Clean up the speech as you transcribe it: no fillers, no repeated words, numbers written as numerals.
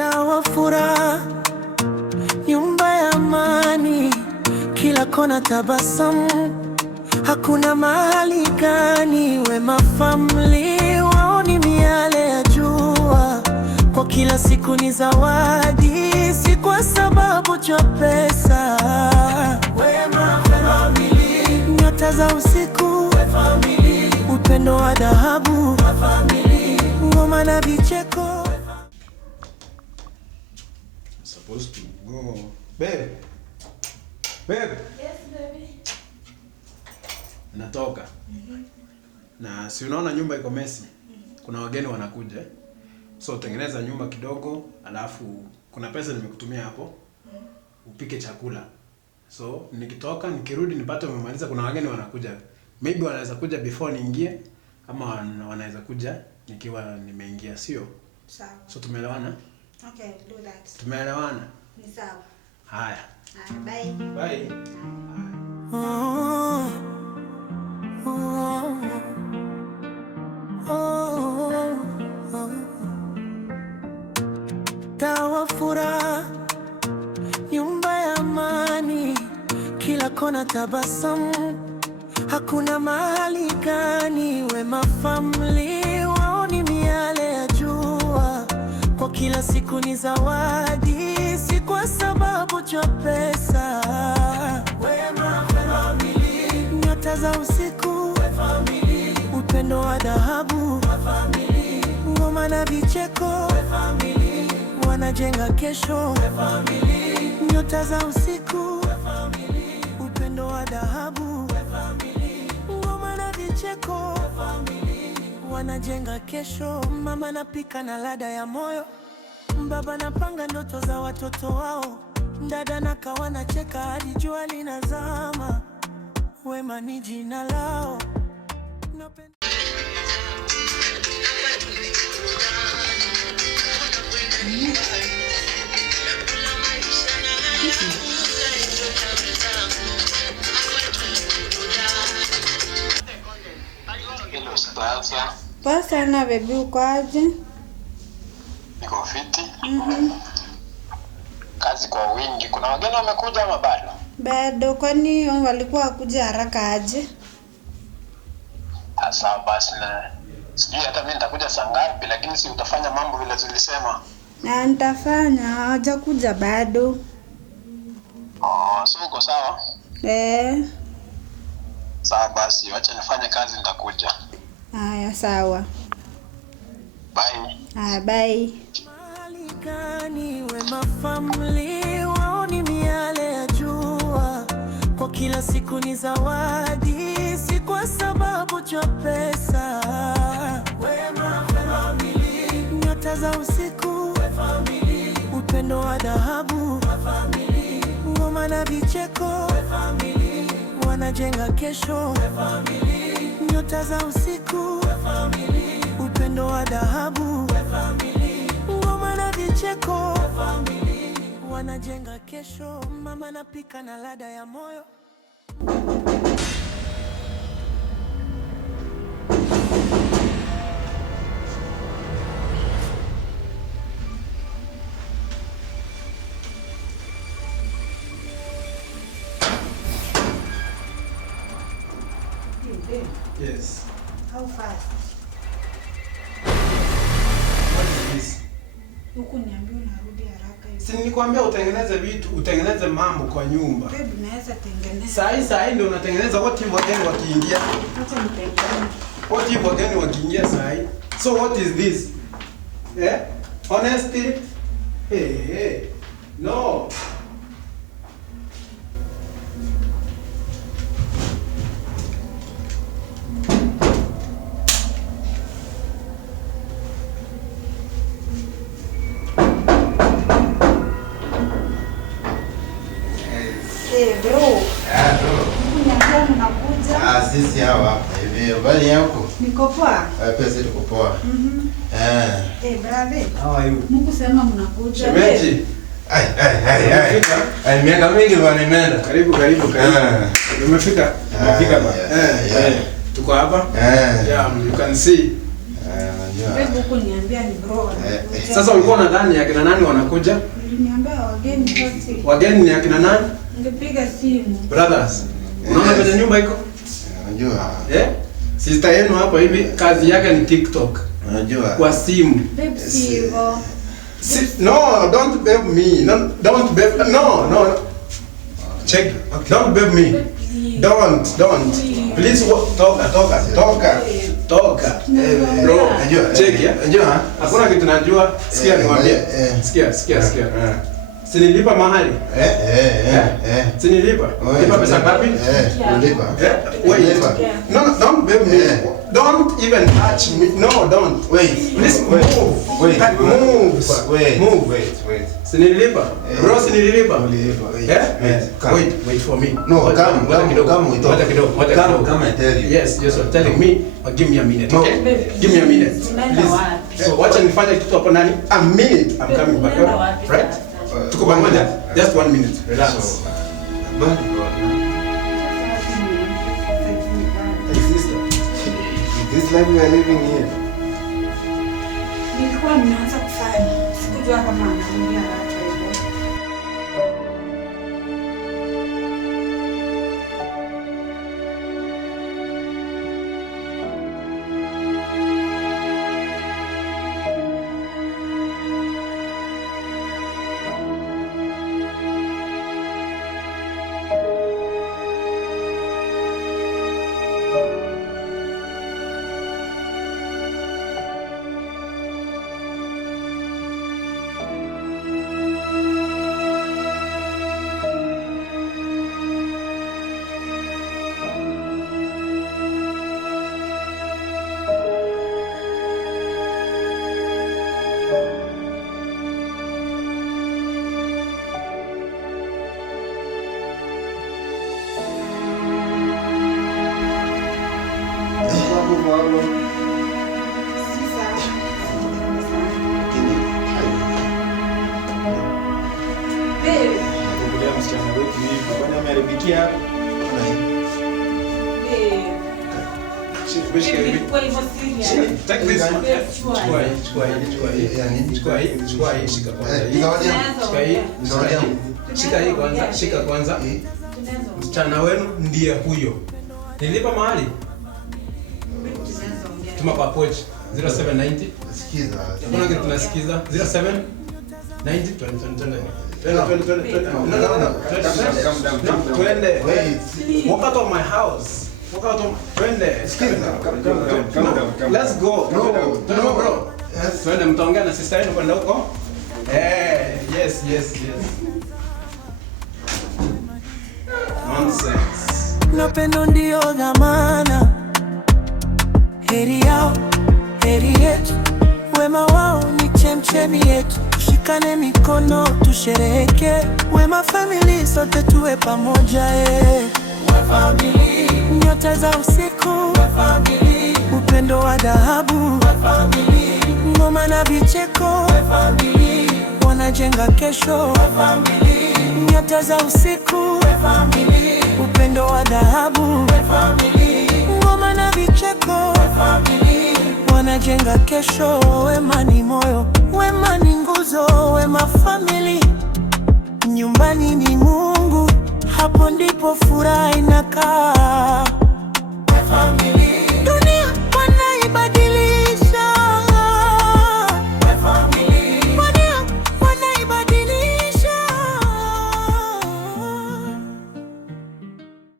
mtaa wa furaha, nyumba ya amani, kila kona tabasamu, hakuna mahali gani. Wema Family wao ni miale ya jua, kwa kila siku ni zawadi, si kwa sababu ya pesa. Wema Family, nyota za usiku, upendo wa dhahabu, ngoma na vicheko. Supposed to go. Babe. Babe. Yes, baby. Natoka. Na si unaona nyumba iko messy. Kuna wageni wanakuja. So tengeneza nyumba kidogo, alafu kuna pesa nimekutumia hapo. Upike chakula. So nikitoka, nikirudi nipate umemaliza, kuna wageni wanakuja. Maybe wanaweza kuja before niingie, ama wanaweza kuja nikiwa nimeingia, sio? Sawa. So tumeelewana? Okay, do that. Tumeelewana? Ni sawa. Haya. Bye. Bye. Oh, oh, oh, oh. Mtaa wa furaha, nyumba ya amani, kila kona tabasamu, hakuna mahali gani. Wema Family wao ni miale ya jua, kwa kila siku ni zawadi, si kwa sababu ya pesa. Wema Family, nyota za usiku, upendo wa dhahabu, ngoma na vicheko, wanajenga kesho. Nyota za usiku, upendo wa dhahabu, ngoma na vicheko, wanajenga kesho. Mama napika na ladha ya moyo, baba napanga ndoto za watoto wao, dada na kawana cheka hadi jua linazama. Wema ni jina lao. Poa sana baby, uko aje? Niko fiti. Kazi kwa wingi. Kuna wageni wamekuja ama bado? Bado. Kwani walikuwa wakuja haraka aje? Sawa basi, na sijui hata mimi nitakuja saa ngapi, lakini si utafanya mambo vile zilisema? Na nitafanya, hawajakuja bado. So uko sawa? Sawa basi, wacha nifanye kazi, nitakuja. Haya, sawa. Bye. Bye. Wema Family wao ni miale ya jua, kwa kila siku ni zawadi, si kwa sababu ya pesa. Wema Family, nyota za usiku, upendo wa dhahabu, ngoma na vicheko, wanajenga kesho. Nyota za usiku, upendo wa dhahabu, ngoma na vicheko, wanajenga kesho. Mama napika na ladha ya moyo. Yes. How fast? What is this? Huku niambia unarudi haraka hivi. Si nilikwambia utengeneze vitu, utengeneze mambo kwa nyumba. Baby, naweza tengeneza. Saa hii ndio unatengeneza. What if wageni wakiingia? Acha nitengeneze. What if wageni wakiingia saa hii? So what is this? Honesty? Hey. No. Bro. Bro. Niambia unakuja. Sisi hawa hivi habari yako? Niko poa. Pesa tuko poa. Brave. How are you? Mungu sema mnakuja. Shemeji. Ai miaka mingi bwana imeenda. Karibu. Umefika? Umefika ba. Tuko hapa? Yeah, you can see. Wewe huko niambia ni bro. Sasa ulikuwa unadhani akina nani wanakuja? Niambia wageni wote. Wageni ni akina nani? Ungepiga simu. Brothers. Unaona kwenye nyumba iko? Unajua. Sister yenu hapa hivi kazi yake ni TikTok. Unajua. Kwa simu. No, don't babe me. No, don't babe. No. Check. Okay. Don't babe me. Don't. Please toka. Bro, unajua. Check ya. Unajua? Hakuna kitu najua. Sikia niwaambie. Sikia. Sinilipa mahali? Sinilipa? Lipa pesa ngapi? Lipa. Wait. No, don't babe me. Don't even touch me. No, don't. Wait. Please move. Move. Sinilipa? Bro, sinilipa? Wait for me. No, come I tell you. Yes, you're telling me. Give me a minute, okay? Give me a minute. Please. So, wacha nifanye kitu hapo nani? A minute. I'm coming back. Right? Tuko pamoja. Just 1 minute. Relax. This life we are living here. Nilikuwa nimeanza kufanya. Sikujua kama anaongea watu hivyo. Take this one. Shika kwanza. Msichana wenu ndiye huyo. Nilipa mahali? Tuma kwa pochi 0790. Sikiza. Kuna kitu tunasikiza 0790 2020. Twende. Walk out of my house. Walk out of twende. Let's go. No, bro. Twende mtaongea na sister yenu kwenda huko. Yes. Nonsense. Napendo ndio dhamana. Heri yao, heri yetu. Wema wao ni chemchemi yetu. Tushikane mikono tushereheke. Wema family sote tuwe pamoja. We family. Nyota za usiku. We family. Upendo wa dhahabu. We family. Ngoma na vicheko. We family. Wanajenga kesho. We family. Nyota za usiku. We family. Upendo wa dhahabu. We family. Ngoma na vicheko. We family. Wanajenga kesho. Wema ni moyo, wema ni nguzo, wema family. Nyumbani ni Mungu, hapo ndipo furaha inakaa.